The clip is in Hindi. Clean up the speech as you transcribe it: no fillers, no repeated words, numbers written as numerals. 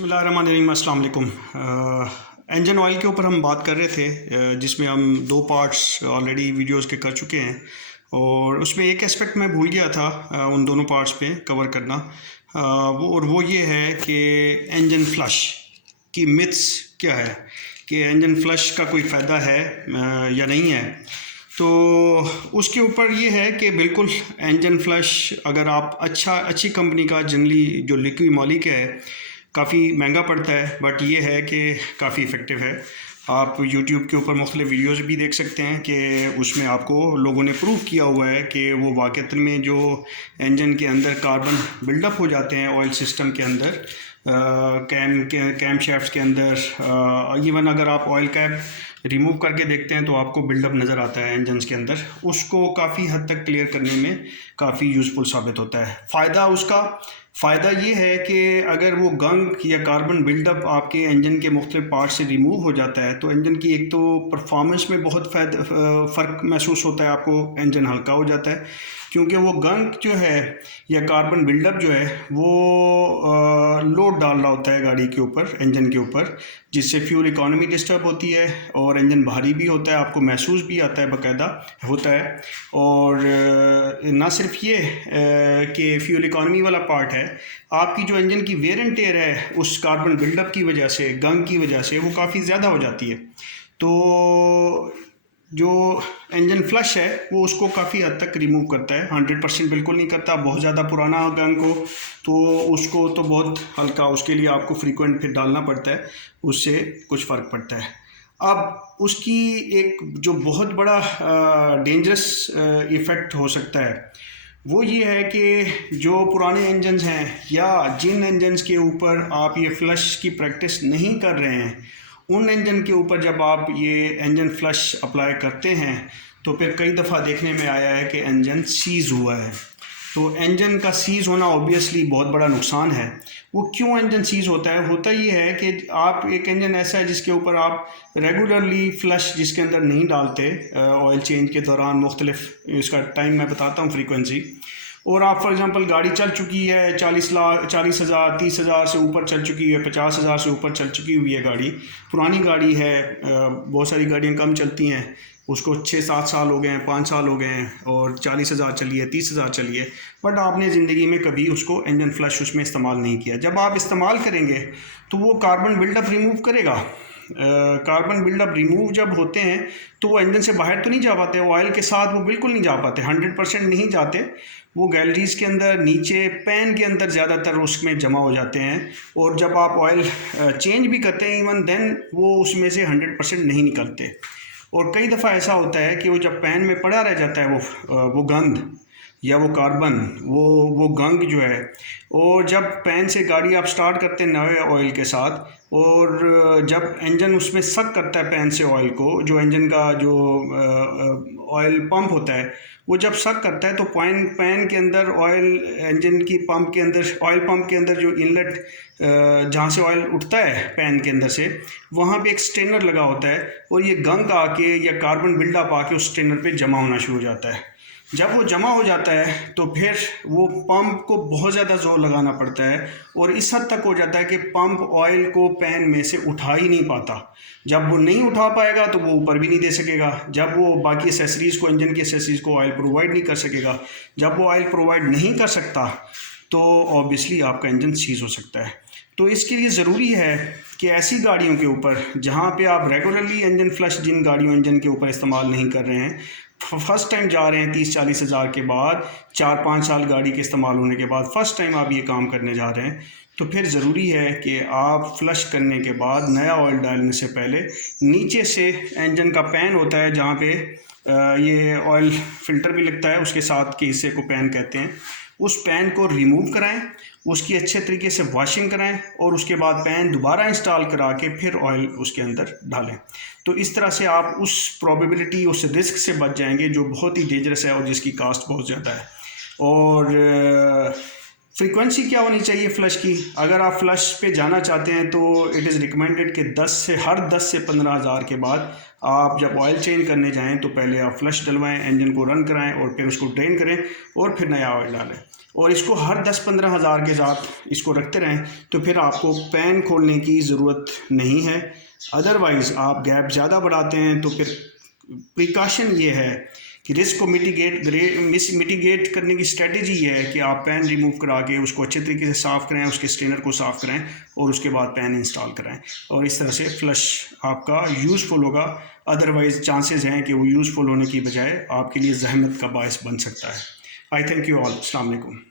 बिस्मिल्लाहिर्रहमानिर्रहीम, अस्सलाम वालेकुम। इंजन ऑयल के ऊपर हम बात कर रहे थे, जिसमें हम दो पार्ट्स ऑलरेडी वीडियोस के कर चुके हैं और उसमें एक एस्पेक्ट मैं भूल गया था उन दोनों पार्ट्स पे कवर करना। वो ये है कि इंजन फ्लश की मिथ्स क्या है, कि इंजन फ्लश का कोई फ़ायदा है या नहीं है। तो उसके ऊपर ये है कि बिल्कुल इंजन फ्लश अगर आप अच्छी कंपनी का, जनरली जो लिक्विड मॉलिक है, काफ़ी महंगा पड़ता है, बट ये है कि काफ़ी इफ़ेक्टिव है। आप यूट्यूब के ऊपर मुख्तलिफ वीडियोज़ भी देख सकते हैं कि उसमें आपको लोगों ने प्रूव किया हुआ है कि वो वाक़ई में जो इंजन के अंदर कार्बन बिल्डअप हो जाते हैं ऑयल सिस्टम के अंदर, कैम शाफ्ट के अंदर, इवन अगर आप ऑयल कैप रिमूव करके देखते हैं तो आपको बिल्डअप नज़र आता है इंजन्स के अंदर। उसको काफ़ी हद तक क्लियर करने में काफ़ी यूज़फुल साबित होता है। फ़ायदा ये है कि अगर वो गंग या कार्बन बिल्डअप आपके इंजन के मुख्तलिफ पार्ट से रिमूव हो जाता है तो इंजन की एक तो परफॉर्मेंस में बहुत फ़र्क महसूस होता है आपको। इंजन हल्का हो जाता है क्योंकि वो गंग जो है या कार्बन बिल्डअप जो है वो लोड डाल रहा होता है गाड़ी के ऊपर, इंजन के ऊपर, जिससे फ्यूल इकोनॉमी डिस्टर्ब होती है और इंजन भारी भी होता है, आपको महसूस भी आता है, बाकायदा होता है। और ना सिर्फ ये कि फ्यूल इकोनॉमी वाला पार्ट है, आपकी जो इंजन की वेयर एंड टेयर है उस कार्बन बिल्डअप की वजह से, गंग की वजह से, वो काफ़ी ज़्यादा हो जाती है। तो जो इंजन फ्लश है वो उसको काफ़ी हद तक रिमूव करता है, 100% बिल्कुल नहीं करता। बहुत ज़्यादा पुराना गंग हो तो उसको तो बहुत हल्का, उसके लिए आपको फ्रीक्वेंट फिर डालना पड़ता है, उससे कुछ फ़र्क पड़ता है। अब उसकी एक जो बहुत बड़ा डेंजरस इफ़ेक्ट हो सकता है वो ये है कि जो पुराने इंजन्स हैं या जिन इंजन्स के ऊपर आप ये फ्लश की प्रैक्टिस नहीं कर रहे हैं, उन इंजन के ऊपर जब आप ये इंजन फ्लश अप्लाई करते हैं तो फिर कई दफ़ा देखने में आया है कि इंजन सीज़ हुआ है। तो इंजन का सीज़ होना ऑब्वियसली बहुत बड़ा नुकसान है। वो क्यों इंजन सीज़ होता है? होता ये है कि आप एक इंजन ऐसा है जिसके ऊपर आप रेगुलरली फ्लश जिसके अंदर नहीं डालते ऑयल चेंज के दौरान, मुख्तलिफ इसका टाइम मैं बताता हूँ, फ्रीक्वेंसी, और आप फॉर एग्ज़ाम्पल गाड़ी चल चुकी है 40,000 30,000 से ऊपर चल चुकी है, 50,000 से ऊपर चल चुकी हुई है गाड़ी, पुरानी गाड़ी है, बहुत सारी गाड़ियाँ कम चलती हैं, उसको 6-7 साल हो गए हैं, 5 साल हो गए हैं और 40,000 चली है, 30,000 चली है, बट आपने ज़िंदगी में कभी उसको इंजन फ्लश उसमें इस्तेमाल नहीं किया। जब आप इस्तेमाल करेंगे तो वो कार्बन बिल्डअप रिमूव करेगा। कार्बन बिल्डअप रिमूव जब होते हैं तो वो इंजन से बाहर तो नहीं जा पाते, ऑयल के साथ वो बिल्कुल नहीं जा पाते, 100% नहीं जाते। वो गैलरीज के अंदर, नीचे पैन के अंदर ज़्यादातर उसमें जमा हो जाते हैं, और जब आप ऑयल चेंज भी करते हैं इवन देन वो उसमें से 100% नहीं निकलते। और कई दफ़ा ऐसा होता है कि वो जब पैन में पड़ा रह जाता है वो गंद या वो कार्बन, वो गंग जो है, और जब पैन से गाड़ी आप स्टार्ट करते हैं नए ऑयल के साथ, और जब इंजन उसमें सक करता है पैन से ऑयल को, जो इंजन का जो ऑयल पंप होता है वो जब सक करता है तो पैन के अंदर ऑयल, इंजन की पंप के अंदर, ऑयल पंप के अंदर जो इनलेट जहाँ से ऑयल उठता है पैन के अंदर से, वहाँ पे एक स्ट्रेनर लगा होता है और ये गंग आके या कार्बन बिल्डअप आके उस स्ट्रेनर पे जमा होना शुरू हो जाता है। जब वो जमा हो जाता है तो फिर वो पंप को बहुत ज़्यादा जोर लगाना पड़ता है और इस हद तक हो जाता है कि पंप ऑयल को पैन में से उठा ही नहीं पाता। जब वो नहीं उठा पाएगा तो वो ऊपर भी नहीं दे सकेगा, जब वो बाकी एसेसरीज़ को, इंजन की एसेसरीज़ को ऑयल प्रोवाइड नहीं कर सकेगा, जब वो ऑयल प्रोवाइड नहीं कर सकता तो ऑब्वियसली आपका इंजन सीज़ हो सकता है। तो इसके लिए ज़रूरी है कि ऐसी गाड़ियों के ऊपर जहाँ पे आप रेगुलरली इंजन फ्लश, जिन गाड़ियों इंजन के ऊपर इस्तेमाल नहीं कर रहे हैं, फर्स्ट टाइम जा रहे हैं 30-40 हज़ार के बाद, 4-5 साल गाड़ी के इस्तेमाल होने के बाद फर्स्ट टाइम आप ये काम करने जा रहे हैं, तो फिर ज़रूरी है कि आप फ्लश करने के बाद, नया ऑयल डालने से पहले, नीचे से इंजन का पैन होता है जहाँ पे ये ऑयल फ़िल्टर भी लगता है, उसके साथ के हिस्से को पैन कहते हैं, उस पैन को रिमूव कराएं, उसकी अच्छे तरीके से वॉशिंग कराएं और उसके बाद पैन दोबारा इंस्टॉल करा के फिर ऑयल उसके अंदर डालें। तो इस तरह से आप उस प्रोबेबिलिटी, उस रिस्क से बच जाएंगे जो बहुत ही डेंजरस है और जिसकी कास्ट बहुत ज़्यादा है। और फ्रीक्वेंसी क्या होनी चाहिए फ़्लश की? अगर आप फ़्लश पे जाना चाहते हैं तो इट इज़ रिकमेंडेड कि 10 से 15 हज़ार के बाद आप जब ऑयल चेंज करने जाएं तो पहले आप फ़्लश डलवाएं, इंजन को रन कराएं और फिर उसको ड्रेन करें और फिर नया ऑयल डालें। और इसको हर 10-15 हज़ार के साथ इसको रखते रहें तो फिर आपको पैन खोलने की ज़रूरत नहीं है। अदरवाइज़ आप गैप ज़्यादा बढ़ाते हैं तो फिर प्रिकॉशन ये है कि रिस्क को मिटिगेट करने की स्ट्रेटजी ये है कि आप पैन रिमूव करा के उसको अच्छे तरीके से साफ़ करें, उसके स्ट्रेनर को साफ़ करें और उसके बाद पैन इंस्टॉल कराएं और इस तरह से फ़्लश आपका यूज़फुल होगा। अदरवाइज़ चांसेस हैं कि वो यूज़फुल होने की बजाय आपके लिए जहमत का बायस बन सकता है। आई थैंक यू ऑल। अस्सलाम वालेकुम।